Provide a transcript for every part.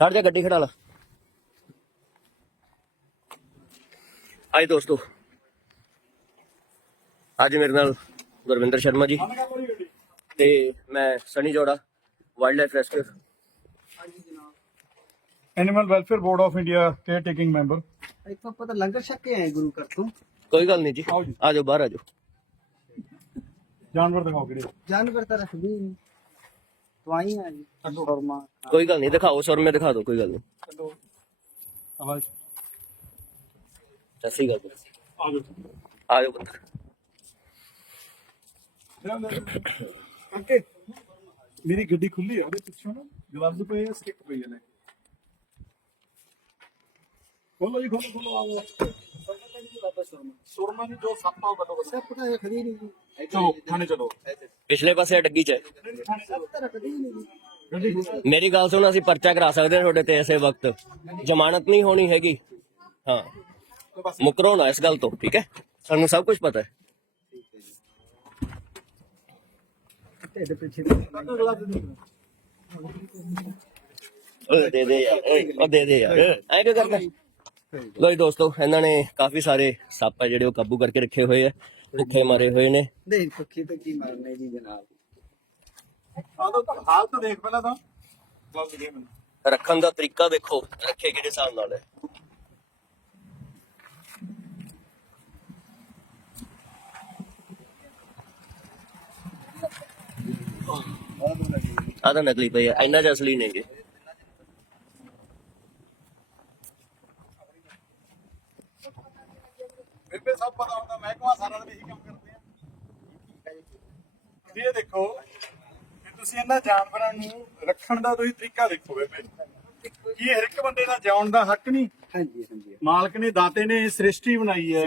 ਖੜ ਜਾ ਗੱਡੀ ਖੜਾ ਲਾ। ਆਈ ਦੋਸਤੋ। ਅੱਜ ਮੇਰੇ ਨਾਲ ਗੁਰਵਿੰਦਰ ਸ਼ਰਮਾ ਜੀ ਤੇ ਮੈਂ Sunny Jora wildlife rescue animal welfare board of India care taking member ਇੱਥੋਂ ਪਤਾ ਲੰਗਰ ਛਕ ਕੇ ਆਏ ਗੁਰੂ ਘਰ ਤੋਂ। ਕੋਈ ਗੱਲ ਨਹੀਂ ਜੀ ਆਓ ਜੀ। ਆ ਜਾਓ ਬਾਹਰ ਆ ਜਾਓ। ਜਾਨਵਰ ਦਿਖਾਓ ਕਿਹੜੇ। ਜਾਨਵਰ ਤਾਂ ਰੱਖਦੀ ਨਹੀਂ। ਦਵਾਈ ਆ ਜੀ ਸ਼ਰਮਾ। ਕੋਈ ਗੱਲ ਨਹੀਂ ਦਿਖਾਓ ਸੌਰ ਮੈਂ ਦਿਖਾ ਦਿਓ ਕੋਈ ਗੱਲ ਨਹੀਂ। ਆਵਾਜ਼। ਆ ਜਾਓ। ਓਕੇ। ਮੇਰੀ ਗੱਡੀ ਖੁੱਲੀ ਹੈ ਉਹਦੇ ਪਿੱਛੋਂ ਨਾ ਗਲਵਜ਼ ਪਏ ਆ ਸਟਿਕ ਪਈ ਹੈ ਲੈ ਖੋਲੋ ਜੀ ਖੋਲੋ ਖੋਲੋ ਆਓ ਸੁਰਮਾ ਦੀ ਜੋ ਸੱਪਾ ਬਤੋ ਸਭ ਪਤਾ ਨਹੀਂ ਜੀ। ਚਲੋ ਥਾਣੇ ਚਲੋ। ਪਿਛਲੇ ਪਾਸੇ ਡੱਗੀ ਚ। ਮੇਰੀ ਗੱਲ ਸੁਣ, ਅਸੀਂ ਪਰਚਾ ਕਰਾ ਸਕਦੇ ਹਾਂ ਤੁਹਾਡੇ ਤੇ ਇਸੇ ਵਕਤ। ਜ਼ਮਾਨਤ ਨਹੀਂ ਹੋਣੀ ਹੈਗੀ। ਹਾਂ। ਮੁਕਰੋ ਨਾ ਇਸ ਗੱਲ ਤੋਂ, ਠੀਕ ਹੈ? ਸਾਨੂੰ ਸਭ ਕੁਝ ਪਤਾ ਹੈ। ਓਏ, ਦੇ ਦੇ ਯਾਰ, ਓਏ ਉਹ ਦੇ ਦੇ ਯਾਰ। ਐ ਕਿਉਂ ਕਰਦਾ? ਲੋ ਜੀ ਦੋਸਤੋ, ਇਹਨਾਂ ਨੇ ਕਾਫੀ ਸਾਰੇ ਸੱਪ ਆ ਜਿਹੜੇ ਉਹ ਕਾਬੂ ਕਰਕੇ ਰੱਖੇ ਹੋਏ ਆ। ਭੁੱਖੇ ਮਾਰੇ ਹੋਏ ਨੇ। ਦੇਖ ਪੱਖੀ ਤੇ ਕੀ ਮਾਰਨੇ ਜੀ ਜਨਾਬ? ਆ ਦੋ ਹਾਲਤ ਦੇਖ ਪਹਿਲਾਂ ਤਾਂ। ਰੱਖਣ ਦਾ ਤਰੀਕਾ ਦੇਖੋ ਰੱਖੇ ਕਿਹੜੇ ਹਿਸਾਬ ਨਾਲ ਹੈ। ਆ ਤਾਂ ਨਕਲੀ ਪਈ ਹੈ ਇੰਨਾ ਜਿਹਾ ਅਸਲੀ ਨਹੀਂ ਜੀ ਬੇਬੇ ਸਭ ਪਤਾ ਹੁੰਦਾ ਮਹਿਕਮਾ ਸਾਰਾ ਦਿਨ ਇਹੀ ਕੰਮ ਕਰਦੇ ਆ। ਤੁਸੀਂ ਇਹ ਦੇਖੋ ਕਿ ਤੁਸੀਂ ਇਹਨਾਂ ਜਾਨਵਰਾਂ ਨੂੰ ਰੱਖਣ ਦਾ ਤੁਸੀਂ ਤਰੀਕਾ ਦੇਖੋ ਬੇਬੇ। ਕੀ ਹਰ ਇੱਕ ਬੰਦੇ ਦਾ ਜਿਉਣ ਦਾ ਹੱਕ ਨਹੀਂ? ਹਾਂਜੀ ਹਾਂਜੀ। ਮਾਲਕ ਨੇ ਦਾਤੇ ਨੇ ਸ੍ਰਿਸ਼ਟੀ ਬਣਾਈ ਹੈ।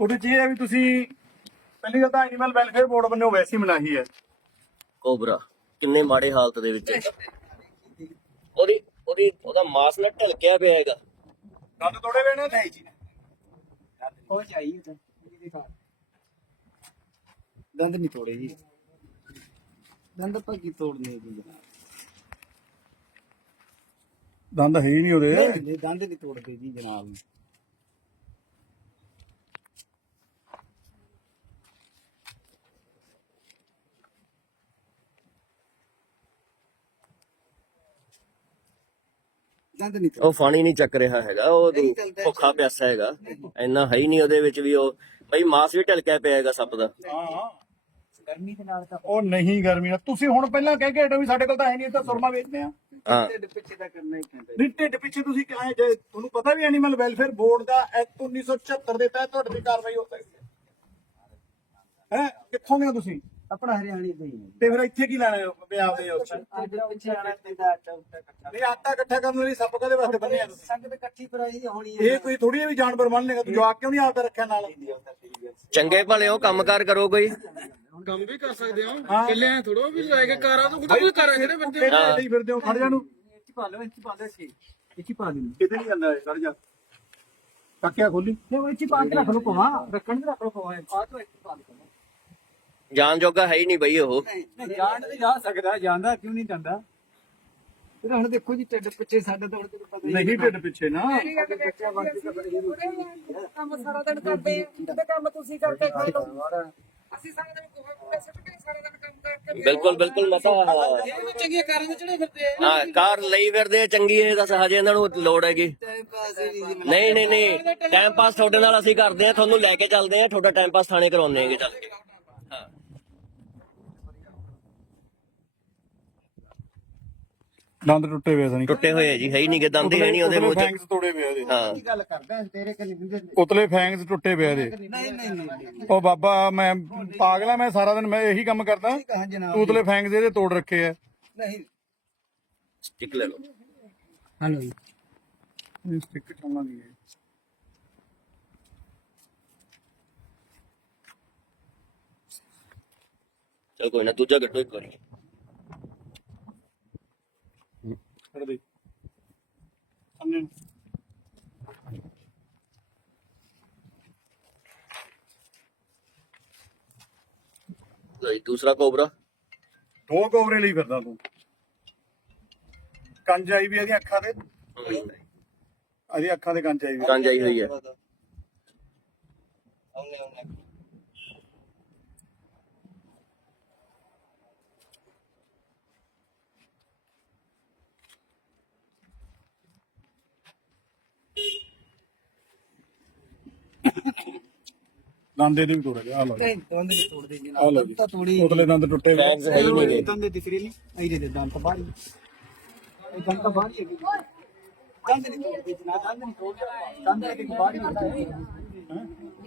ਉਹਦੇ ਚ ਇਹ ਹੈ ਵੀ ਤੁਸੀਂ ਪਹਿਲੀ ਗੱਲ ਤਾਂ ਐਨੀਮਲ ਵੈਲਫੇਅਰ ਬੋਰਡ ਵੱਲੋਂ ਵੈਸੀ ਮਨਾਹੀ ਹੈ। ਕੋਬਰਾ ਕਿੰਨੇ ਮਾੜੇ ਹਾਲਤ ਦੇ ਵਿੱਚ। ਉਹਦੀ ਉਹਦੀ ਉਹਦਾ ਮਾਸ ਨਾ ਢਲਕਿਆ ਪਿਆ ਹੈਗਾ। ਦੰਦ ਤੋੜੇ ਵੇ ਨੇ? ਨਹੀਂ ਜੀ। ਹੋ ਜਾਈ ਤਾਂ ਇਹ ਦਿਖਾ ਦੰਦ ਨਹੀਂ ਤੋੜੇ ਜੀ। ਦੰਦ ਆਪਾਂ ਕੀ ਤੋੜਨੇ ਜੀ? ਜਨਾਬ ਦੰਦ ਹੈ ਹੀ ਨਹੀਂ ਉਹਦੇ। ਨਹੀਂ ਦੰਦ ਨਹੀਂ ਤੋੜਦੇ ਜੀ ਜਨਾਬ। ਦੰਦ ਨਹੀਂ ਤੋੜਦੇ ਉਹ ਪਾਣੀ ਨਹੀਂ ਚੱਕ ਰਿਹਾ ਹੈਗਾ ਉਹ ਭੁੱਖਾ ਪਿਆਸਾ ਹੈਗਾ। ਇੰਨਾ ਹੈ ਹੀ ਨਹੀਂ ਉਹਦੇ ਵਿੱਚ ਵੀ ਉਹ ਬਈ ਮਾਸ ਵੀ ਢਲਕਿਆ ਪਿਆ ਹੈਗਾ ਸੱਪ ਦਾ। ਹਾਂ। ਗਰਮੀ ਦੇ ਨਾਲ ਤਾਂ ਉਹ ਨਹੀਂ ਗਰਮੀ ਨਾਲ। ਤੁਸੀਂ ਹੁਣ ਪਹਿਲਾਂ ਕਹਿ ਕੇ ਹਟੋ ਵੀ ਸਾਡੇ ਕੋਲ ਤਾਂ ਹੈ ਨਹੀਂ ਤਾਂ ਸੁਰਮਾ ਵੇਚਦੇ ਆ। ਹਾਂ। ਢਿੱਡ ਪਿੱਛੇ ਦਾ ਕਰਨਾ ਹੀ ਪੈਂਦਾ। ਨਹੀਂ ਢਿੱਡ ਪਿੱਛੇ ਤੁਸੀਂ ਕਹੇ ਜੇ ਤੁਹਾਨੂੰ ਪਤਾ ਵੀ ਐਨੀਮਲ ਵੈਲਫੇਅਰ ਬੋਰਡ ਦਾ ਐਕਟ 1976 ਦੇ ਤਹਿਤ ਤੁਹਾਡੇ ਤੇ ਕਾਰਵਾਈ ਹੋ ਸਕਦੀ ਹੈ। ਹੈ? ਕਿੱਥੋਂ ਦੇ ਹੋ ਤੁਸੀਂ? ਆਪਣਾ ਹਰਿਆਣੇ ਦਾ ਹੀ ਹੈ ਤੇ ਫਿਰ ਇੱਥੇ ਕੀ ਲੈਣਾ ਹੈ ਪੰਜਾਬ ਦੇ ਉਸ ਚ ਪਿੱਛੇ ਆਣਾ ਪੈਂਦਾ ਆਟਾ ਉਟਾ ਇਕੱਠਾ। ਨਹੀਂ ਆਟਾ ਇਕੱਠਾ ਕਰਨ ਲਈ ਸੱਪ ਕਦੇ ਵਾਸਤੇ ਬੰਨੇ ਆ ਤੁਸੀਂ? ਸੰਗਤ ਇਕੱਠੀ ਕਰਾਈ ਹੋਣੀ ਇਹ ਕੋਈ ਥੋੜੀ ਵੀ ਜਾਨਵਰ ਬੰਨ ਲੇਗਾ ਤੂੰ ਜਵਾਕ ਕਿਉਂ ਨਹੀਂ ਆਪਦਾ ਰੱਖਿਆ ਨਾਲ? ਚੰਗੇ ਭਲੇ ਉਹ ਕੰਮਕਾਰ ਕਰੋ ਕੋਈ। ਕੰਮ ਵੀ ਕਰ ਸਕਦੇ ਹੋ। ਇਕੱਲੇ ਥੋੜੋ ਵੀ ਲੈ ਕੇ ਕਾਰਾਂ ਤੋਂ ਖੁਦ ਵੀ ਕਾਰਾਂ ਜਿਹੜੇ ਬੰਦੇ ਲਈ ਫਿਰਦੇ ਹੋ ਖੜ ਜਾ ਨੂੰ। ਇੱਥੇ ਪਾ ਲਓ ਇੱਥੇ ਪਾ ਲਓ ਸੀ ਇੱਥੇ ਪਾ ਦਿਓ। ਕਿਤੇ ਨਹੀਂ ਜਾਂਦਾ ਇਹ ਖੜ ਜਾ। ਟੱਕਿਆ ਖੋਲੀ। ਜੇ ਇੱਥੇ ਪਾ ਕੇ ਰੱਖ ਲਓ ਪਵਾ ਰੱਖਣ ਦੇ ਰੱਖ ਲਓ ਆ ਤਾਂ ਇੱਥੇ ਪਾ ਲਓ। ਜਾਨ ਜੋਗਾ ਹੈ ਹੀ ਨਹੀਂ ਬਈ ਉਹ। ਨਹੀਂ ਜਾਣ ਤੇ ਜਾ ਸਕਦਾ ਜਾਂਦਾ ਕਿਉਂ ਨਹੀਂ ਜਾਂਦਾ? ਫਿਰ ਹੁਣ ਦੇਖੋ ਜੀ ਢਿੱਡ ਪਿੱਛੇ ਸਾਡੇ ਤਾਂ ਹੁਣ ਤੈਨੂੰ ਪਤਾ ਹੀ ਹੈ ਨਹੀਂ ਢਿੱਡ ਪਿੱਛੇ ਨਾ। ਬੱਚਾ ਵਾਂਗ ਤਾਂ ਬੜੀ ਕੰਮ ਸਾਰਾ ਦਿਨ ਕਰਦੇ ਆ ਤੇ ਕੰਮ ਤੁਸੀਂ ਕਰਕੇ ਖਾ ਲਓ। ਅਸੀਂ ਸਾਰਾ ਦਿਨ ਕੋਹੇ ਕੋਹੇ ਸੁੱਟ ਕੇ ਸਾਰਾ ਦਿਨ ਕੰਮ ਕਰਕੇ ਬਿਲਕੁਲ ਬਿਲਕੁਲ ਮੈਂ ਤਾਂ ਚੰਗੀਆਂ ਕਾਰਾਂ ਦੇ ਚੜੇ ਫਿਰਦੇ ਆ। ਹਾਂ ਕਾਰ ਲਈ ਫਿਰਦੇ ਆ ਚੰਗੀ ਇਹ ਦੱਸ ਹਜੇ ਇਹਨਾਂ ਨੂੰ ਲੋੜ ਹੈਗੀ। ਨਹੀਂ ਨਹੀਂ ਨਹੀਂ ਟਾਈਮ ਪਾਸ ਤੁਹਾਡੇ ਨਾਲ ਅਸੀਂ ਕਰਦੇ ਆ ਤੁਹਾਨੂੰ ਲੈ ਕੇ ਚੱਲਦੇ ਆ ਤੁਹਾਡਾ ਟਾਈਮ ਪਾਸ ਥਾਣੇ ਕਰਾਉਣੇ ਹੈਗੇ ਚੱਲ ਕੇ। ਦੰਦ ਟੁੱਟੇ ਹੋਏ ਸਣੀ ਟੁੱਟੇ ਹੋਏ ਆ ਜੀ ਹੈ ਹੀ ਨਹੀਂ ਗੇ ਦੰਦ ਹੀ ਨਹੀਂ ਉਹਦੇ ਮੂੰਹ ਚ। ਫੈਂਗਸ ਤੋੜੇ ਪਏ ਇਹਦੇ ਹਾਂ। ਕੀ ਗੱਲ ਕਰਦਾ ਤੇਰੇ ਕੰਨੀ ਦਿੰਦੇ ਉਤਲੇ ਫੈਂਗਸ ਟੁੱਟੇ ਪਏ ਇਹਦੇ ਨਹੀਂ ਨਹੀਂ ਨਹੀਂ ਉਹ ਬਾਬਾ ਮੈਂ ਪਾਗਲਾ ਮੈਂ ਸਾਰਾ ਦਿਨ ਮੈਂ ਇਹੀ ਕੰਮ ਕਰਦਾ। ਉਤਲੇ ਫੈਂਗਸ ਇਹਦੇ ਤੋੜ ਰੱਖੇ ਆ। ਨਹੀਂ। ਸਟਿਕ ਲੈ ਲਓ। ਹਲੋ ਜੀ। ਇਹ ਸਟਿੱਕ ਚਾਹੁੰਦਾ ਨਹੀਂ ਹੈ। ਚਲ ਕੋਈ ਨਾ ਦੂਜਾ ਕੱਢੋ ਇੱਕ ਵਾਰੀ। ਛੱਡ ਦੇ। ਅੰਨੇ ਦੂਸਰਾ ਕੋਬਰਾ। ਦੋ ਕੋਬਰੇ ਲਈ ਫਿਰਦਾ ਤੂੰ। ਕੰਜ ਆਈ ਵੀ ਇਹਦੀਆਂ ਅੱਖਾਂ ਤੇ। ਇਹਦੀਆਂ ਅੱਖਾਂ ਤੇ ਕੰਜ ਆਈ ਵੀ। ਕੰਜ ਆਈ ਹੋਈ ਹੈ। ਦੰਦ ਇਹਦੇ ਵੀ ਤੋੜ ਗਿਆ ਆ ਲਓ ਜੀ। ਨਹੀਂ ਦੰਦ ਨਹੀਂ ਤੋੜਦੇ ਜੀ ਆ ਲਓ ਜੀ। ਤਾਂ ਤੋੜੀ ਉਤਲੇ ਦੰਦ ਟੁੱਟੇ ਹੋਏ। ਫੈਨਸ ਹੈ ਹੀ ਨਹੀਂ ਗੇ। ਦੰਦ ਦਿਸਰੇ ਨਹੀਂ ਆਈ ਦੇ ਦੰਦ ਤਾਂ ਬਾਹਰ ਹੀ ਇਹ ਦੰਦ ਤਾਂ ਬਾਹਰ ਹੀ ਹੈਗੇ। ਦੰਦ ਨਹੀਂ ਤੋੜਦੇ ਜੀ ਨਾ ਦੰਦ ਨਹੀਂ ਤੋੜਦੇ। ਦੰਦ ਇੱਕ ਬਾਹਰ ਹੀ ਹੁੰਦਾ ਹੈ?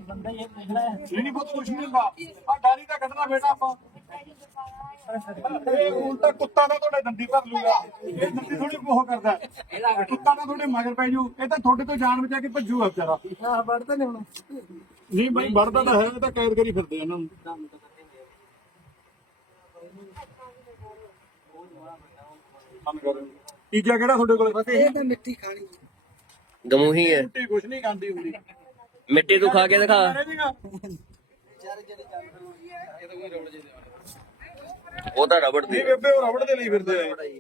ਬੰਦਾ ਇਹ ਦੇਖਣਾ ਹੈ। ਨਹੀਂ ਨਹੀਂ ਬਹੁਤ ਕੁਛ ਨਹੀਂ ਹੁੰਦਾ। ਆ ਡਾਰੀ ਤਾਂ ਕੱਢਣਾ ਬੇਟਾ ਆਪਾਂ। ਇਹ ਉਲਟਾ ਕੁੱਤਾ ਦਾ ਤੁਹਾਡੇ ਦੰਦੀ ਭਰ ਲੂਗਾ। ਇਹ ਦੰਦੀ ਥੋੜੀ ਕੋਹ ਕਰਦਾ। ਹੈ। ਕੁੱਤਾ ਦਾ ਤੁਹਾਡੇ ਮਗਰ ਪੈ ਜੂ। ਇਹ ਤਾਂ ਤੁਹਾਡੇ ਤੋਂ ਜਾਨ ਬਚਾ ਕੇ ਭੱਜੂਗਾ ਵਿਚਾਰਾ। ਆਹ ਵੜਦਾ ਨਹੀਂ ਹੁਣ। ਨਹੀਂ ਬਾਈ ਵੜਦਾ ਤਾਂ ਹੈ ਇਹ ਤਾਂ ਕੈਦ ਕਰੀ ਫਿਰਦੇ ਆ ਇਹਨਾਂ ਨੂੰ। ਬੰਦ ਕਰੋ। ਤੀਜਾ ਕਿਹੜਾ ਤੁਹਾਡੇ ਕੋਲੇ? ਇਹ ਤਾਂ ਮਿੱਟੀ ਖਾਣੀ ਗਮੂਹੀ ਹੈ। ਰੋਟੀ ਕੁਛ ਨਹੀਂ ਖਾਂਦੀ ਹੁੰਦੀ। ਮਿੱਟੀ ਤੂੰ ਖਾ ਕੇ ਦਿਖਾ। ਉਹ ਤਾਂ ਰਬੜ ਦੀ। ਨਹੀਂ ਬੇਬੇ ਉਹ ਰਬੜ ਦੇ ਲਈ ਫਿਰਦੇ ਆ। ਇਹ।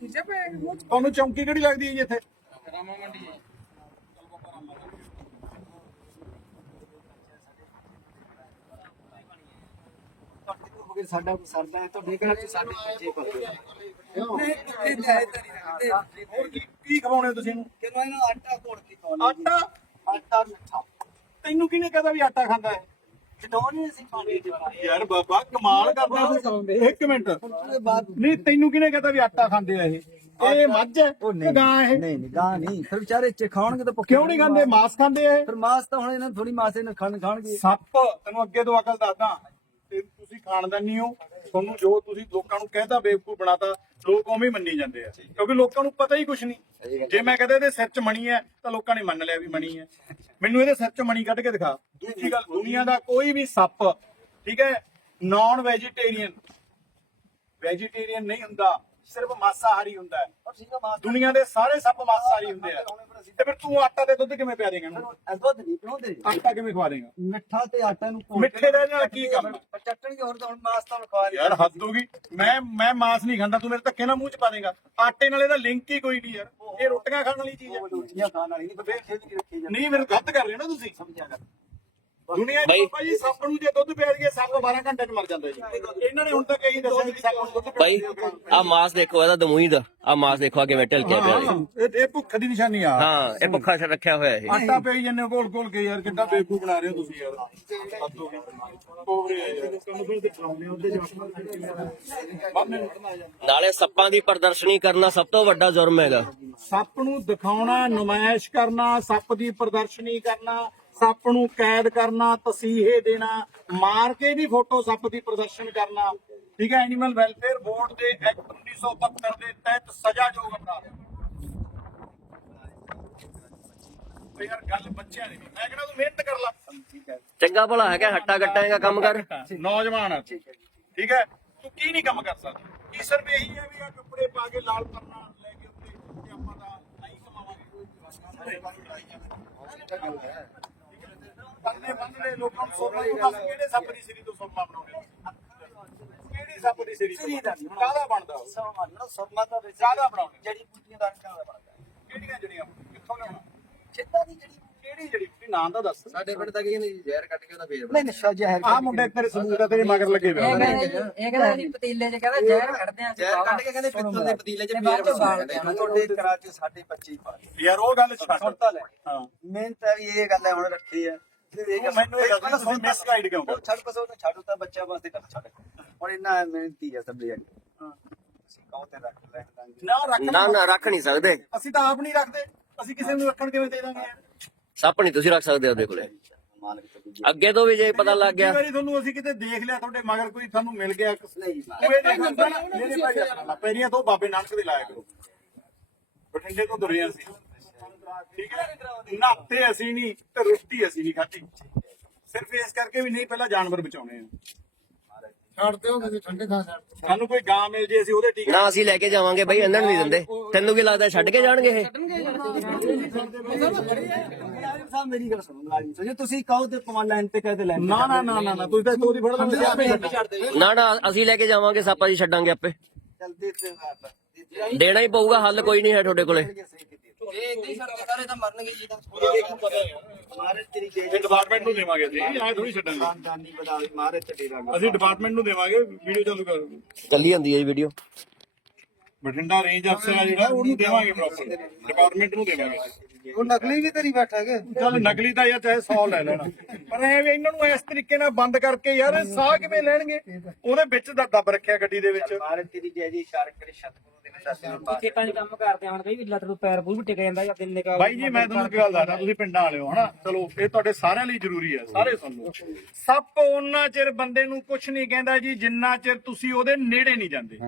ਦੂਜੇ ਪੈ ਤੁਹਾਨੂੰ ਚੌਂਕੀ ਕਿਹੜੀ ਲੱਗਦੀ ਹੈ ਜੀ ਇੱਥੇ? ਸਾਡਾ ਸਰਦਾ ਹੈ ਤਾਂ ਚ ਸਾਡੇ ਬੱਚੇ ਪੱਕੇ ਹੋਰ ਕੀ ਕੀ ਖਵਾਉਣੇ ਹੋ ਤੁਸੀਂ ਇਹਨੂੰ? ਕਿਨੂੰ ਇਹਨਾਂ ਆਟਾ ਘੋਲ ਕੇ ਆਟਾ? ਆਟਾ ਮਿੱਠਾ। ਤੈਨੂੰ ਕਿਹਨੇ ਕਹਦਾ ਵੀ ਆਟਾ ਖਾਂਦਾ ਹੈ? ਖਿਡੌਣੇ ਅਸੀਂ ਪਾਣੀ ਦੇ ਪਾਣੀ ਯਾਰ ਬਾਬਾ ਕਮਾਲ ਕਰਦਾ ਇੱਕ ਮਿੰਟ। ਨਹੀਂ ਤੈਨੂੰ ਕਿਹਨੇ ਕਹਦਾ ਵੀ ਆਟਾ ਖਾਂਦੇ ਆ ਇਹ? ਇਹ ਮੱਝ ਹੈ ਉਹ ਨਹੀਂ ਗਾਂ ਇਹ? ਨਹੀਂ ਨਹੀਂ ਗਾਂ ਨਹੀਂ। ਫਿਰ ਵਿਚਾਰੇ ਚ ਖਾਣਗੇ ਤਾਂ ਭੁੱਖੇ ਕਿਉਂ ਨਹੀਂ ਖਾਂਦੇ? ਮਾਸ। ਖਾਂਦੇ ਆ ਇਹ? ਫਿਰ ਮਾਸ ਤਾਂ ਹੁਣ ਇਹਨਾਂ ਨੂੰ ਥੋੜੀ ਮਾਸ ਇਹਨਾਂ ਖਾਣ ਖਾਣਗੇ। ਸੱਪ ਤੈਨੂੰ ਅੱਗੇ ਤੋਂ ਅਕਲ ਦੱਸਦਾ। ਤੁਸੀਂ ਖਾਨਦਾਨੀ ਹੋ, ਤੁਹਾਨੂੰ ਜੋ ਤੁਸੀਂ ਲੋਕਾਂ ਨੂੰ ਕਹਿਤਾ, ਬੇਵਕੂਫ ਬਣਾਤਾ, ਲੋਕ ਉਵੇਂ ਮੰਨੀ ਜਾਂਦੇ ਆ। ਕਿਉਂਕਿ ਲੋਕਾਂ ਨੂੰ ਪਤਾ ਹੀ ਕੁਝ ਨਹੀਂ। ਜੇ ਮੈਂ ਕਹਦਾ ਇਹਦੇ ਸਿਰ 'ਚ ਮਣੀ ਹੈ, ਤਾਂ ਲੋਕਾਂ ਨੇ ਮੰਨ ਲਿਆ ਵੀ ਮਣੀ ਹੈ। ਮੈਨੂੰ ਇਹਦੇ ਸਿਰ 'ਚ ਮਣੀ ਕੱਢ ਕੇ ਦਿਖਾ। ਦੂਜੀ ਗੱਲ, ਦੁਨੀਆ ਦਾ ਕੋਈ ਵੀ ਸੱਪ, ਠੀਕ ਹੈ ਨਾਨ ਵੈਜੀਟੇਰੀਅਨ ਵੈਜੀਟੇਰੀਅਨ ਨਹੀਂ ਹੁੰਦਾ। ਸਿਰਫ ਮਾਸਾਹਾਰੀ ਹੁੰਦਾ ਹੈ। ਦੁਨੀਆ ਦੇ ਸਾਰੇ ਸੱਪ ਮਾਸਾਹਾਰੀ ਹੁੰਦੇ ਆ। ਤੇ ਫਿਰ ਤੂੰ ਆਟਾ ਤੇ ਦੁੱਧ ਕਿਵੇਂ ਪਿਆ ਦੇਗਾ? ਇਹਨੂੰ ਦੁੱਧ ਨਹੀਂ ਪਿਉਂਦੇ ਆਟਾ ਕਿਵੇਂ ਖਵਾ ਦੇਗਾ? ਮਿੱਠਾ ਤੇ ਆਟਾ ਨੂੰ ਘੋਲ ਮਿੱਠੇ ਦੇ ਨਾਲ ਕੀ ਕੰਮ? ਚੱਟਣਗੇ ਹੋਰ ਤਾਂ ਹੁਣ ਮਾਸ ਤਾਂ ਖਵਾ ਯਾਰ ਹੱਦ ਹੋ ਗਈ। ਮੈਂ ਮੈਂ ਮਾਸ ਨਹੀਂ ਖਾਂਦਾ ਤੂੰ ਮੇਰੇ ਧੱਕੇ ਨਾਲ ਮੂੰਹ ਚ ਪਾ ਦੇਗਾ। ਆਟੇ ਨਾਲ ਇਹਦਾ ਲਿੰਕ ਹੀ ਕੋਈ ਨਹੀਂ ਯਾਰ। ਇਹ ਰੋਟੀਆਂ ਖਾਣ ਵਾਲੀ ਚੀਜ਼ ਹੈ ਰੋਟੀਆਂ ਖਾਣ ਵਾਲੀ ਨਹੀਂ ਫਿਰ ਜਾਂਦੇ। ਨਹੀਂ ਗਲਤ ਕਰ ਰਹੇ ਹੋ ਨਾ ਤੁਸੀਂ? ਸਮਝਿਆ ਕਰ ਦੁਨੀਆ ਚ ਭਾਈ ਸੱਪ ਨੂੰ ਜੇ ਦੁੱਧ ਪਿਆ ਦਈਏ ਸੱਪ 12 ਘੰਟੇ ਚ ਮਰ ਜਾਂਦਾ ਜੀ। ਇਹਨਾਂ ਨੇ ਹੁਣ ਤੱਕ ਇਹੀ ਦੱਸਿਆ ਵੀ ਸੱਪ ਨੂੰ ਦੁੱਧ ਬਾਈ ਆ ਮਾਸ ਦੇਖੋ ਇਹਦਾ ਦਮੂਹੀ ਦਾ। ਆ ਮਾਸ ਦੇਖੋ ਆ ਕਿਵੇਂ ਢਲਕਿਆ ਪਿਆ ਇਹ। ਇਹ ਇਹ ਭੁੱਖ ਦੀ ਨਿਸ਼ਾਨੀ ਆ। ਹਾਂ ਇਹ ਭੁੱਖਾ ਛ ਰੱਖਿਆ ਹੋਇਆ ਇਹ। ਆਟਾ ਪਈ ਜੰਨੇ ਘੋਲ ਘੋਲ ਕੇ ਯਾਰ ਕਿੱਡਾ ਬੇਵਕੂਫ ਬਣਾ ਰਹੇ ਹੋ ਤੁਸੀਂ ਯਾਰ। ਹੱਦ ਹੋ ਜਾ ਨਾਲੇ ਸੱਪਾਂ ਦੀ ਪ੍ਰਦਰਸ਼ਨੀ ਕਰਨਾ ਸਭ ਤੋਂ ਵੱਡਾ ਜੁਰਮ ਹੈਗਾ। ਸੱਪ ਨੂੰ ਦਿਖਾਉਣਾ ਨੁਮਾਇਸ਼ ਕਰਨਾ ਸੱਪ ਦੀ ਪ੍ਰਦਰਸ਼ਨੀ ਕਰਨਾ ਸੱਪ ਨੂੰ ਕੈਦ ਕਰਨਾ ਤਸੀਹੇ ਦੇਣਾ ਮਾਰ ਕੇ ਵੀ ਫੋਟੋ ਸੱਪ ਦੀ ਪ੍ਰਦਰਸ਼ਨ ਕਰਨਾ। ਠੀਕ ਹੈ ਐਨੀਮਲ ਵੈਲਫੇਅਰ ਬੋਰਡ ਦੇ ਐਕਟ 1972 ਦੇ ਤਹਿਤ ਸਜ਼ਾਯੋਗ ਅਪਰਾਧ। ਯਾਰ ਗੱਲ ਬੱਚਿਆਂ ਦੀ। ਮੈਂ ਕਹਿੰਦਾ ਤੂੰ ਮਿਹਨਤ ਕਰ ਲੈ। ਚੰਗਾ ਭਲਾ ਹੈਗਾ ਹੱਟਾ ਕੱਟਾਂਗਾ ਕੰਮ ਕਰ। ਨੌਜਵਾਨ ਆ। ਠੀਕ ਹੈ ਤੂੰ ਕੀ ਨਹੀਂ ਕੰਮ ਕਰ ਸਕਦਾ? ਕੀ ਸਿਰਫ ਇਹੀ ਹੈ ਵੀ ਆ ਕੱਪੜੇ ਪਾ ਕੇ ਲਾਲ ਕਰਨਾ ਲੈ ਕੇ ਉੱਤੇ ਤੇ ਆਪਾਂ ਤਾਂ ਨਹੀਂ ਕਮਾਵਾਂਗੇ। ਬੰਦੇ ਬੰਦੇ ਲੋਕਾਂ ਨੂੰ ਸੋਨਾ ਨੂੰ ਦੱਸ ਕਿਹੜੇ ਸੱਪ ਦੀ ਸਿਰੀ ਤੋਂ ਸੋਨਾ ਬਣਾਉਂਦੇ ਕਿਹੜੀ ਸੱਪ ਦੀ ਸਿਰੀ ਤੋਂ ਕਾਹਦਾ ਬਣਦਾ? ਸਮਾਂ ਨਾ ਸਮਾਂ ਤਾਂ ਵੈਸੇ ਕਾਹਦਾ ਬਣਾਉਂਦੇ? ਜੜੀ ਬੂਟੀਆਂ ਦਾ ਰੰਗਾਂ ਦਾ ਬਣਦਾ? ਕਿਹੜੀਆਂ ਜੜੀਆਂ ਕਿੱਥੋਂ ਲਿਆਉਣਾ? ਚਿੱਤਾ ਦੀ ਜੜੀ ਕਿਹੜੀ ਜੜੀ ਬੂਟੀ? ਨਾਂ ਦਾ ਦੱਸ। ਸਾਡੇ ਪਿੰਡ ਤਾਂ ਕਹਿੰਦੇ ਜ਼ਹਿਰ ਕੱਟ ਕੇ ਉਹਦਾ ਫੇਰ ਨਹੀਂ ਨਸ਼ਾ ਜ਼ਹਿਰ ਆਹ ਮੁੰਡੇ ਤੇਰੇ ਸਬੂਤ ਆ ਤੇਰੇ ਮਗਰ ਲੱਗੇ ਹੋਏ ਆ। ਇਹ ਕਹਿੰਦਾ ਅਸੀਂ ਪਤੀਲੇ 'ਚ ਕਹਿੰਦਾ ਜ਼ਹਿਰ ਕੱਢਦੇ ਆਂ ਜ਼ਹਿਰ ਕੱਢ ਕੇ ਕਹਿੰਦੇ ਪਿੱਤਲ ਦੇ ਪਤੀਲੇ 'ਚ ਫੇਰ ਚੋਂ ਬਣਾ ਆ। ਤੁਹਾਡੇ ਕਰਾਚੀ ਸਾਡੇ ਬੱਚੇ ਹੀ ਪਾ ਯਾਰ ਉਹ ਗੱਲ ਛੱਡ। ਸੁਣਤਾ ਲੈ ਹਾਂ। ਮਿਹਨਤ ਹੈ ਵੀ ਇਹ ਗੱਲ ਹੈ ਹੁਣ ਰੱਖੀ ਉਹ ਮੈਨੂੰ ਇਹ ਗੱਲ ਸੁਣ ਮਿਸਗਾਈਡ ਕਿਉਂ ਕਰ? ਛੱਡ ਪਸੋ ਤਾਂ ਛੱਡੋ ਤਾਂ ਬੱਚਾ ਵਾਸਤੇ ਕੰਮ ਛੱਡ। ਹੁਣ ਇੰਨਾ ਮਿਹਨਤੀ ਹੈ ਸਭ ਦੇ ਹਾਂ। ਅਸੀਂ ਕਹੋ ਤੇ ਰੱਖ ਲੈ ਲਾਂਗੇ ਨਾ ਰੱਖ ਨਾ ਨਾ ਰੱਖ ਨਹੀਂ ਸਕਦੇ। ਅਸੀਂ ਤਾਂ ਆਪ ਨਹੀਂ ਰੱਖਦੇ। ਅਸੀਂ ਕਿਸੇ ਨੂੰ ਰੱਖਣ ਕਿਵੇਂ ਦੇ ਦਾਂਗੇ ਯਾਰ? ਸੱਪ ਨਹੀਂ ਤੁਸੀਂ ਰੱਖ ਸਕਦੇ ਉਹਦੇ ਕੋਲੇ। ਅੱਗੇ ਤੋਂ ਵੀ ਜੇ ਪਤਾ ਲੱਗ ਗਿਆ। ਵਾਰੀ ਤੁਹਾਨੂੰ ਅਸੀਂ ਕਿਤੇ ਦੇਖ ਲਿਆ ਤੁਹਾਡੇ ਮਗਰ ਕੋਈ ਤੁਹਾਨੂੰ ਮਿਲ ਗਿਆ ਮੇਰੇ ਪਹਿਰੀਆਂ ਤੋਂ ਬਾਬੇ ਨਾਨਕ ਦੇ ਲਾਇਆ ਕਰੋ। ਬਠਿੰਡੇ ਤੋਂ ਦੁਰੀਆਂ ਸੀ ਠੀਕ ਹੈ ਨਾਤੇ ਅਸੀਂ ਨਹੀਂ ਤੇ ਰੋਟੀ ਅਸੀਂ ਨਹੀਂ ਖਾਧੀ। ਸਿਰਫ ਇਸ ਕਰਕੇ ਵੀ ਨਹੀਂ ਪਹਿਲਾਂ ਜਾਨਵਰ ਬਚਾਉਣੇ ਆ। ਛੱਡਦੇ ਹੋ ਕਿਸੇ ਠੰਡੇ ਥਾਂ ਛੱਡ ਸਾਨੂੰ ਕੋਈ ਗਾਂ ਮਿਲ ਜੇ ਅਸੀਂ ਉਹਦੇ ਟੀਕੇ ਨਾ ਅਸੀਂ ਲੈ ਕੇ ਜਾਵਾਂਗੇ ਬਈ ਇਹਨਾਂ ਨੂੰ ਨਹੀਂ ਦਿੰਦੇ। ਤੈਨੂੰ ਕੀ ਲੱਗਦਾ ਛੱਡ ਕੇ ਜਾਣਗੇ ਇਹ? ਸਾਹਿਬ ਮੇਰੀ ਗੱਲ ਸੁਣੋ ਮੁਲਾਜ਼ਮ ਸਾਹਿਬ, ਜੇ ਤੁਸੀਂ ਕਹੋ ਤੇ ਪਵਾਂ ਲਾਈਨ ਤੇ ਕਹਦੇ ਲਾਈਨ ਨਾ ਨਾ ਨਾ ਨਾ ਨਾ ਤੁਸੀਂ ਤਾਂ ਤੋਰੀ ਫੜ ਲਓ ਅਸੀਂ ਆਪੇ ਛੱਡ ਨਾ ਨਾ ਅਸੀਂ ਲੈ ਕੇ ਜਾਵਾਂਗੇ ਸੱਪ ਅਸੀਂ ਛੱਡਾਂਗੇ ਆਪੇ। ਦੇਣਾ ਹੀ ਪਊਗਾ ਹੱਲ ਕੋਈ ਨਹੀਂ ਹੈ ਤੁਹਾਡੇ ਕੋਲੇ। ਮਾਰੇ ਤੇਰੀ ਜੇ ਇਹ ਡਿਪਾਰਟਮੈਂਟ ਨੂੰ ਦੇਵਾਂਗੇ ਅਸੀਂ। ਐ ਥੋੜੀ ਛੱਡਾਂਗੇ। ਖਾਨਦਾਨੀ ਬਦਾਲੀ ਮਾਰੇ ਤੇ ਡੇਰਾ ਅਸੀਂ ਡਿਪਾਰਟਮੈਂਟ ਨੂੰ ਦੇਵਾਂਗੇ ਵੀਡੀਓ ਚਾਲੂ ਕਰ ਕੱਲੀ ਹੁੰਦੀ ਹੈ ਜੀ ਵੀਡੀਓ। ਬਠਿੰਡਾ ਰੇਂਜ ਅਫਸਰ ਆ ਜਿਹੜਾ ਉਹਨੂੰ ਦੇਵਾਂਗੇ ਪ੍ਰੋਪਰ ਡਿਪਾਰਟਮੈਂਟ ਨੂੰ ਦੇਵਾਂਗੇ। ਉਹ ਨਕਲੀ ਵੀ ਤੇਰੀ ਬੈਠਾ ਕੇ ਚੱਲ ਨਕਲੀ ਤਾਂ ਯਾਰ ਚਾਹੇ 100 ਲੈ ਲੈਣਾ। ਪਰ ਐ ਵੀ ਇਹਨਾਂ ਨੂੰ ਇਸ ਤਰੀਕੇ ਨਾਲ ਬੰਦ ਕਰਕੇ ਯਾਰ ਸਾਹ ਕਿਵੇਂ ਲੈਣਗੇ? ਉਹਦੇ ਵਿੱਚ ਦਾ ਦੱਬ ਰੱਖਿਆ ਗੱਡੀ ਦੇ ਵਿੱਚ। ਮਾਰੇ ਤੇਰੀ ਜੇ ਜੀ ਇਸ਼ਾਰਾ ਕਰੇ ਸਤਿਗੁਰੂ ਦੇ ਨਸਾਂ ਨੂੰ ਖੇਤਾਂ 'ਚ ਕੰਮ ਕਰਦੇ ਹਨ ਕਈ ਲੱਤ ਨੂੰ ਪੈਰ ਪੂਰ ਵੀ ਟਿਕ ਜਾਂਦਾ ਜਾਂ ਦਿਨ ਨਿਕਾ ਬਾਈ ਜੀ ਮੈਂ ਤੁਹਾਨੂੰ ਗੱਲ ਦੱਸਦਾ ਤੁਸੀਂ ਪਿੰਡਾਂ ਵਾਲੇ ਹੋ ਹਨਾ? ਚਲੋ ਇਹ ਤੁਹਾਡੇ ਸਾਰਿਆਂ ਲਈ ਜ਼ਰੂਰੀ ਹੈ ਸਾਰੇ ਸੁਣ ਲਓ ਸੱਪ ਉਹਨਾਂ ਚਿਰ ਬੰਦੇ ਨੂੰ ਕੁਝ ਨਹੀਂ ਕਹਿੰਦਾ ਜੀ ਜਿੰਨਾ ਚਿਰ ਤੁਸੀਂ ਉਹਦੇ ਨੇੜੇ ਨਹੀਂ ਜਾਂਦੇ।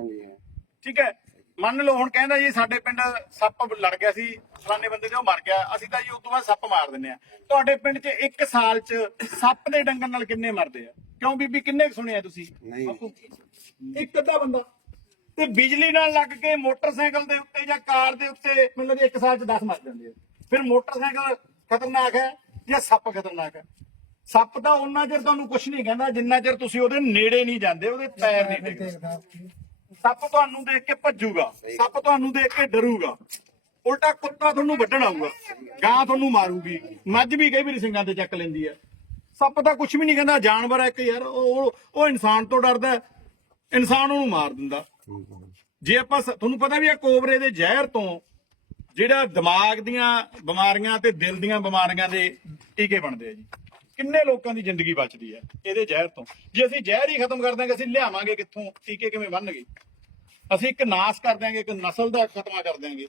ਠੀਕ ਹੈ? ਮੰਨ ਲਓ ਹੁਣ ਕਹਿੰਦਾ ਜੀ ਸਾਡੇ ਪਿੰਡ ਸੱਪ ਲੜ ਗਿਆ ਸੀ ਫਲਾਣੇ ਬੰਦੇ ਦੇ ਉਹ ਮਰ ਗਿਆ ਅਸੀਂ ਤਾਂ ਜੀ ਉਸ ਤੋਂ ਬਾਅਦ ਸੱਪ ਮਾਰ ਦਿੰਨੇ ਆ ਤੁਹਾਡੇ ਪਿੰਡ 'ਚ ਇੱਕ ਸਾਲ 'ਚ ਸੱਪ ਦੇ ਡੰਗਣ ਨਾਲ ਕਿੰਨੇ ਮਰਦੇ ਆ? ਕਿਉਂ ਬੀਬੀ ਕਿੰਨੇ ਕੁ ਸੁਣੇ ਆ ਤੁਸੀਂ? ਇੱਕ ਅੱਧਾ ਬੰਦਾ। ਤੇ ਬਿਜਲੀ ਨਾਲ ਲੱਗ ਕੇ ਮੋਟਰਸਾਈਕਲ ਦੇ ਉੱਤੇ ਜਾਂ ਕਾਰ ਦੇ ਉੱਤੇ ਮੈਨੂੰ ਲੱਗਦਾ ਇੱਕ ਸਾਲ 'ਚ 10 ਮਰ ਜਾਂਦੇ ਆ। ਫਿਰ ਮੋਟਰਸਾਈਕਲ ਖਤਰਨਾਕ ਹੈ ਜਾਂ ਸੱਪ ਖਤਰਨਾਕ ਹੈ? ਸੱਪ ਤਾਂ ਉਹਨਾਂ ਚਿਰ ਤੁਹਾਨੂੰ ਕੁਝ ਨਹੀਂ ਕਹਿੰਦਾ ਜਿੰਨਾ ਚਿਰ ਤੁਸੀਂ ਉਹਦੇ ਨੇੜੇ ਨਹੀਂ ਜਾਂਦੇ ਉਹਦੇ ਪੈਰ ਨਹੀਂ ਟਿਕਦੇ ਸੱਪ ਤੁਹਾਨੂੰ ਦੇਖ ਕੇ ਭੱਜੂਗਾ ਸੱਪ ਤੁਹਾਨੂੰ ਦੇਖ ਕੇ ਡਰੂਗਾ। ਉਲਟਾ ਕੁੱਤਾ ਤੁਹਾਨੂੰ ਵੱਢਣ ਆਊਗਾ ਗਾਂ ਤੁਹਾਨੂੰ ਮਾਰੂਗੀ। ਮੱਝ ਵੀ ਕਈ ਵਾਰੀ ਸਿੰਘਾਂ ਤੇ ਚੱਕ ਲੈਂਦੀ ਹੈ ਸੱਪ ਤਾਂ ਕੁਝ ਵੀ ਨਹੀਂ ਕਹਿੰਦਾ ਜਾਨਵਰ ਹੈ ਇੱਕ ਯਾਰ ਉਹ ਉਹ- ਇਨਸਾਨ ਤੋਂ ਡਰਦਾ ਇਨਸਾਨ ਉਹਨੂੰ ਮਾਰ ਦਿੰਦਾ। ਜੇ ਆਪਾਂ ਤੁਹਾਨੂੰ ਪਤਾ ਵੀ ਆ ਕੋਬਰੇ ਦੇ ਜ਼ਹਿਰ ਤੋਂ ਜਿਹੜਾ ਦਿਮਾਗ ਦੀਆਂ ਬਿਮਾਰੀਆਂ ਤੇ ਦਿਲ ਦੀਆਂ ਬਿਮਾਰੀਆਂ ਦੇ ਟੀਕੇ ਬਣਦੇ ਆ ਜੀ। ਕਿੰਨੇ ਲੋਕਾਂ ਦੀ ਜ਼ਿੰਦਗੀ ਬਚਦੀ ਹੈ ਇਹਦੇ ਜ਼ਹਿਰ ਤੋਂ? ਜੇ ਅਸੀਂ ਜ਼ਹਿਰ ਹੀ ਖਤਮ ਕਰ ਦਾਂਗੇ ਅਸੀਂ ਲਿਆਵਾਂਗੇ ਕਿੱਥੋਂ? ਟੀਕੇ ਕਿਵੇਂ ਬਣਨਗੇ? ਅਸੀਂ ਇੱਕ ਨਾਸ ਕਰ ਦਿਆਂਗੇ, ਇੱਕ ਨਸਲ ਦਾ ਖਤਮਾ ਕਰ ਦਿਆਂਗੇ।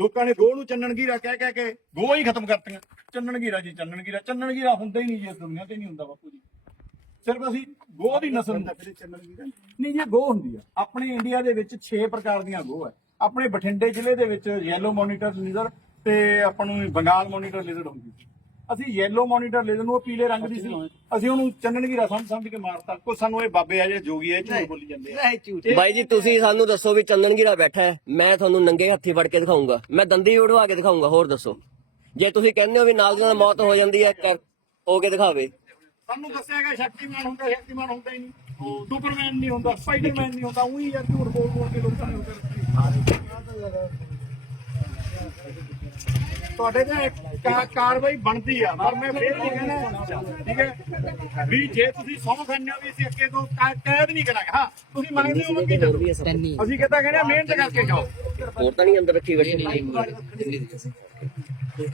ਲੋਕਾਂ ਨੇ ਗੋਹ ਨੂੰ ਚੰਨਣਗੀਰਾ ਕਹਿ ਕਹਿ ਕੇ ਗੋਹ ਹੀ ਖਤਮ ਕਰਤੀਆਂ। ਚੰਨਣਗੀਰਾ ਜੀ ਚੰਨਣ ਗੀਰਾ ਹੁੰਦਾ ਹੀ ਨਹੀਂ ਜੀ ਇਸ ਦੁਨੀਆ ਤੇ, ਨਹੀਂ ਹੁੰਦਾ ਬਾਪੂ ਜੀ। ਸਿਰਫ ਅਸੀਂ ਗੋਹ ਦੀ ਨਸਲ ਨੂੰ ਨਹੀਂ ਇਹ ਗੋਹ ਹੁੰਦੀ ਆ। ਆਪਣੇ ਇੰਡੀਆ ਦੇ ਵਿੱਚ 6 ਪ੍ਰਕਾਰ ਦੀਆਂ ਗੋਹ ਹੈ ਆਪਣੇ ਬਠਿੰਡੇ ਜ਼ਿਲ੍ਹੇ ਦੇ ਵਿੱਚ ਯੈਲੋ ਮੋਨੀਟਰ ਲੀਜ਼ਰ ਤੇ ਆਪਾਂ ਨੂੰ ਬੰਗਾਲ ਮੋਨੀਟਰ ਲੀਜ਼ਰ ਹੁੰਦੀ ਅਸੀਂ ਯੈਲੋ ਮੋਨੀਟਰ ਲੀਜ਼ਰ ਨੂੰ ਉਹ ਪੀਲੇ ਰੰਗ ਦੀ ਸੀ। ਅਸੀਂ ਉਹਨੂੰ ਚੰਨਣ ਗੀਰਾ ਸਮਝ ਸਮਝ ਕੇ ਮਾਰਤਾ। ਕੋਈ ਸਾਨੂੰ ਇਹ ਬਾਬੇ ਆ ਜੇ ਜੋਗੀ ਆ ਝੂਠ ਬੋਲੀ ਜਾਂਦੇ ਆ। ਬਾਈ ਜੀ ਤੁਸੀਂ ਸਾਨੂੰ ਦੱਸੋ ਵੀ ਚੰਦਨਗੀਰਾ ਬੈਠਾ ਹੈ। ਮੈਂ ਤੁਹਾਨੂੰ ਨੰਗੇ ਹੱਥੀ ਫੜ ਕੇ ਦਿਖਾਉਂਗਾ। ਮੈਂ ਦੰਦੀ ਉੜਵਾ ਕੇ ਦਿਖਾਉਂਗਾ ਹੋਰ ਦੱਸੋ। ਜੇ ਤੁਸੀਂ ਕਹਿੰਦੇ ਹੋ ਵੀ ਨਾਲ ਦੀ ਨਾਲ ਮੌਤ ਹੋ ਜਾਂਦੀ ਹੈ ਕਰ ਹੋ ਕੇ ਦਿਖਾਵੇ। ਸਾਨੂੰ ਦੱਸਿਆ ਗਿਆ ਸ਼ਕਤੀਮਾਨ ਹੁੰਦਾ ਸ਼ਕਤੀਮਾਨ ਹੁੰਦਾ ਹੀ ਨਹੀਂ। ਸੁਪਰਮੈਨ ਨਹੀਂ ਹੁੰਦਾ ਸਪਾਈਡਰਮੈਨ ਨਹੀਂ ਹੁੰਦਾ ਉਹੀ ਯਾਰ ਝੂਠ ਬੋਲ ਬੋਲ ਕੇ ਲੋਕਾਂ ਨੇ ਕਰ ਤੁਹਾਡੇ ਤੇ ਕਾ- ਕਾਰਵਾਈ ਬਣਦੀ ਆ ਪਰ ਮੈਂ ਫੇਰ ਨਹੀਂ ਕਹਿਣਾ ਠੀਕ ਹੈ? ਵੀ ਜੇ ਤੁਸੀਂ ਸੌ ਖਾਂਦੇ ਹੋ ਵੀ ਅਸੀਂ ਅੱਗੇ ਤੋਂ ਕਾ- ਕੈਦ ਨਹੀਂ ਕਰਾਂਗੇ। ਹਾਂ ਤੁਸੀਂ ਮੰਗਦੇ ਹੋ ਮੰਗੀ ਜਾਓ ਅਸੀਂ ਕਿਤਾ ਕਹਿੰਦੇ ਆ, ਮਿਹਨਤ ਕਰਕੇ ਖਾਓ ਹੋਰ ਤਾਂ ਨਹੀਂ ਅੰਦਰ ਰੱਖੀ ਬੈਠੀ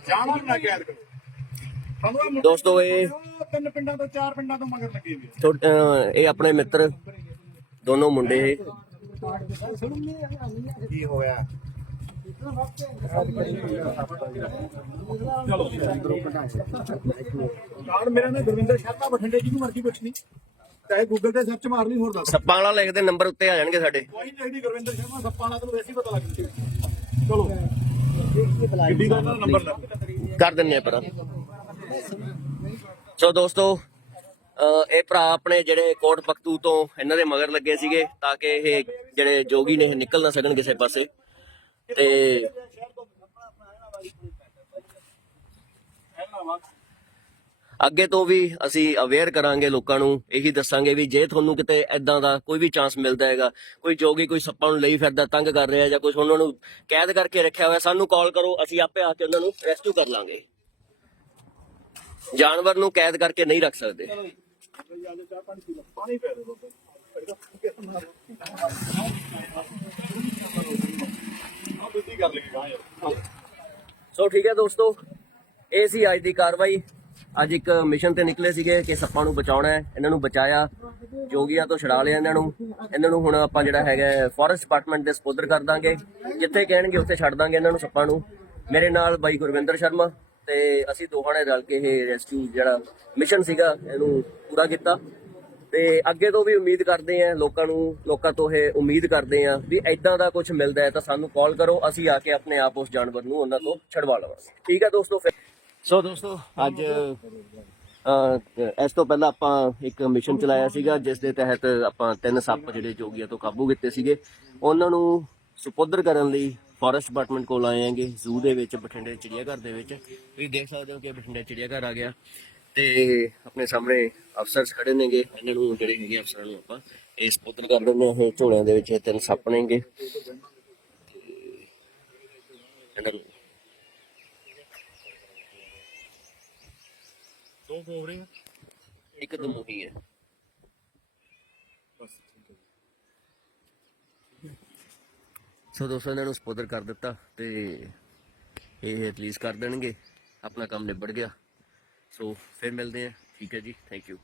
ਜਾਨਵਰ ਨਾ ਕੈਦ ਕਰੋ। ਸਾਨੂੰ ਇਹ ਮੁੰਡੇ ਦੋਸਤੋ, ਇਹ- ਤਿੰਨ ਪਿੰਡਾਂ ਤੋਂ ਚਾਰ ਪਿੰਡਾਂ ਤੋਂ ਮਗਰ ਲੱਗੇ ਹੋਏ ਆ। ਥੋ- ਅਹ ਇਹ ਆਪਣੇ ਮਿੱਤਰ ਦੋਨੋਂ ਮੁੰਡੇ ਇਹ। ਕੀ ਹੋਇਆ? ਕਾਰਡ ਮੇਰਾ ਨਾਮ ਗੁਰਵਿੰਦਰ ਸ਼ਰਮਾ ਬਠਿੰਡੇ ਜੀ ਨੂੰ ਮਰਜ਼ੀ ਪੁੱਛ ਲਈ। ਚਾਹੇ ਗੂਗਲ ਤੇ ਸਰਚ ਮਾਰ ਲਈ ਹੋਰ ਦੱਸ। ਸੱਪਾਂ ਵਾਲਾ ਲਿਖਦੇ ਨੰਬਰ ਉੱਤੇ ਆ ਜਾਣਗੇ ਸਾਡੇ। ਕੋਈ ਨਹੀਂ ਲਿਖਦੀ ਗੁਰਵਿੰਦਰ ਸ਼ਰਮਾ ਸੱਪਾਂ ਨਾਲ ਤੈਨੂੰ ਵੈਸੇ ਹੀ ਪਤਾ ਲੱਗ ਜੂ ਚਲੋ। ਗੱਡੀ ਦਾ ਨੰਬਰ ਲੈ। ਕਰ ਦਿੰਨੇ ਆ ਪਰ ਸੋ ਦੋਸਤੋ ਇਹ ਭਰਾ ਆਪਣੇ ਜਿਹੜੇ ਕੋਟ ਪਖਤੂ ਤੋਂ ਇਹਨਾਂ ਦੇ ਮਗਰ ਲੱਗੇ ਸੀਗੇ ਤਾਂ ਕਿ ਇਹ ਜਿਹੜੇ ਜੋਗੀ ਨੇ ਨਿਕਲ ਨਾ ਸਕਣ ਕਿਸੇ ਪਾਸੇ। ਤੇ ਅੱਗੇ ਤੋਂ ਵੀ ਅਸੀਂ ਅਵੇਅਰ ਕਰਾਂਗੇ ਲੋਕਾਂ ਨੂੰ, ਇਹੀ ਦੱਸਾਂਗੇ ਵੀ ਜੇ ਤੁਹਾਨੂੰ ਕਿਤੇ ਐਦਾਂ ਦਾ ਕੋਈ ਵੀ ਚਾਂਸ ਮਿਲਦਾ ਹੈਗਾ, ਕੋਈ ਜੋਗੀ, ਕੋਈ ਸੱਪਾਂ ਨੂੰ ਲਈ ਫਿਰਦਾ, ਤੰਗ ਕਰ ਰਿਹਾ ਜਾਂ ਕੁਝ ਉਹਨਾਂ ਨੂੰ ਕੈਦ ਕਰਕੇ ਰੱਖਿਆ ਹੋਇਆ, ਸਾਨੂੰ ਕਾਲ ਕਰੋ, ਅਸੀਂ ਆਪੇ ਆ ਕੇ ਉਹਨਾਂ ਨੂੰ ਰੈਸਕਿਊ ਕਰ ਲਾਂਗੇ। ਜਾਨਵਰ ਨੂੰ ਕੈਦ ਕਰਕੇ ਨਹੀਂ ਰੱਖ ਸਕਦੇ। ਪਾਣੀ ਪੈ ਦੇ ਗਾਂ ਯਾਰ? ਸੋ ਠੀਕ ਹੈ ਦੋਸਤੋ, ਇਹ ਸੀ ਅੱਜ ਦੀ ਕਾਰਵਾਈ। ਅੱਜ ਇੱਕ ਮਿਸ਼ਨ ਤੇ ਨਿਕਲੇ ਸੀਗੇ ਕਿ ਸੱਪਾਂ ਨੂੰ ਬਚਾਉਣਾ ਹੈ, ਇਹਨਾਂ ਨੂੰ ਬਚਾਇਆ। ਜੋਗੀਆਂ ਤੋਂ ਛੁਡਾ ਲਿਆ ਇਹਨਾਂ ਨੂੰ। ਇਹਨਾਂ ਨੂੰ ਹੁਣ ਆਪਾਂ ਜਿਹੜਾ ਹੈਗਾ ਫੋਰੈਸਟ ਡਿਪਾਰਟਮੈਂਟ ਦੇ ਸਪੋਦਰ ਕਰ ਦਾਂਗੇ। ਜਿੱਥੇ ਕਹਿਣਗੇ, ਉੱਥੇ ਛੱਡ ਦਾਂਗੇ ਇਹਨਾਂ ਨੂੰ ਸੱਪਾਂ ਨੂੰ। ਮੇਰੇ ਨਾਲ ਬਾਈ ਗੁਰਵਿੰਦਰ ਸ਼ਰਮਾ ਤੇ ਅਸੀਂ ਦੋਹਾਂ ਨੇ ਰਲ ਕੇ ਇਹ ਰੈਸਕਿਊ ਜਿਹੜਾ ਮਿਸ਼ਨ ਸੀਗਾ, ਇਹਨੂੰ ਪੂਰਾ ਕੀਤਾ। ਤੇ ਅੱਗੇ ਤੋਂ ਵੀ ਉਮੀਦ ਕਰਦੇ ਆ ਲੋਕਾਂ ਨੂੰ, ਲੋਕਾਂ ਤੋਂ ਇਹ ਉਮੀਦ ਕਰਦੇ ਆ ਵੀ ਐਦਾਂ ਦਾ ਕੁਝ ਮਿਲਦਾ ਹੈ ਤਾਂ ਸਾਨੂੰ ਕਾਲ ਕਰੋ, ਅਸੀਂ ਆ ਕੇ ਆਪਣੇ ਆਪ ਉਸ ਜਾਨਵਰ ਨੂੰ ਉਹਨਾਂ ਤੋਂ ਛਡਵਾ ਲਵਾਂਗੇ। ਠੀਕ ਹੈ ਦੋਸਤੋ ਫਿਰ। ਸੋ ਦੋਸਤੋ, ਅੱਜ ਇਸ ਤੋਂ ਪਹਿਲਾਂ ਆਪਾਂ ਇੱਕ ਮਿਸ਼ਨ ਚਲਾਇਆ ਸੀਗਾ, ਜਿਸ ਦੇ ਤਹਿਤ ਆਪਾਂ ਤਿੰਨ ਸੱਪ ਜਿਹੜੇ ਜੋਗੀਆਂ ਤੋਂ ਕਾਬੂ ਕੀਤੇ ਸੀਗੇ। ਉਹਨਾਂ ਨੂੰ ਸੁਪੁੱਦਰ ਕਰਨ ਲਈ ਫੋਰੈਸਟ ਡਿਪਾਰਟਮੈਂਟ ਕੋਲ ਆਏ ਆਂਗੇ ਜ਼ੂ ਦੇ ਵਿੱਚ, ਬਠਿੰਡੇ ਚਿੜੀਆ ਘਰ ਦੇ ਵਿੱਚ। ਤੁਸੀਂ ਦੇਖ ਸਕਦੇ ਹੋ ਕਿ ਬਠਿੰਡੇ ਚਿੜੀਆ ਘਰ ਆ ਗਿਆ। ਤੇ ਆਪਣੇ ਸਾਹਮਣੇ ਅਫਸਰਸ ਖੜੇ ਨੇਗੇ। ਇਹਨਾਂ ਨੂੰ ਜਿਹੜੇ ਹੈਗੇ ਅਫਸਰਾਂ ਨੂੰ ਆਪਾਂ ਇਸ ਪੁੱਤਰ ਕਰ ਦਿੰਦੇ ਹਾਂ ਇਹ ਝੋਲਿਆਂ ਦੇ ਵਿੱਚ ਇਹ ਤਿੰਨ ਸੱਪ ਨੇਗੇ। ਇਹਨਾਂ ਨੂੰ ਦੋ ਇੱਕ ਦਮੂਹੀ ਠੀਕ ਹੈ ਸੋ ਦੋਸਤੋ ਇਹਨਾਂ ਨੂੰ ਸਪੋਦਰ ਕਰ ਦਿੱਤਾ ਤੇ ਇਹ ਰਿਲੀਜ਼ ਕਰ ਦੇਣਗੇ। ਆਪਣਾ ਕੰਮ ਨਿਬੜ ਗਿਆ। ਸੋ ਫਿਰ ਮਿਲਦੇ ਆ ਠੀਕ ਹੈ ਜੀ। Thank you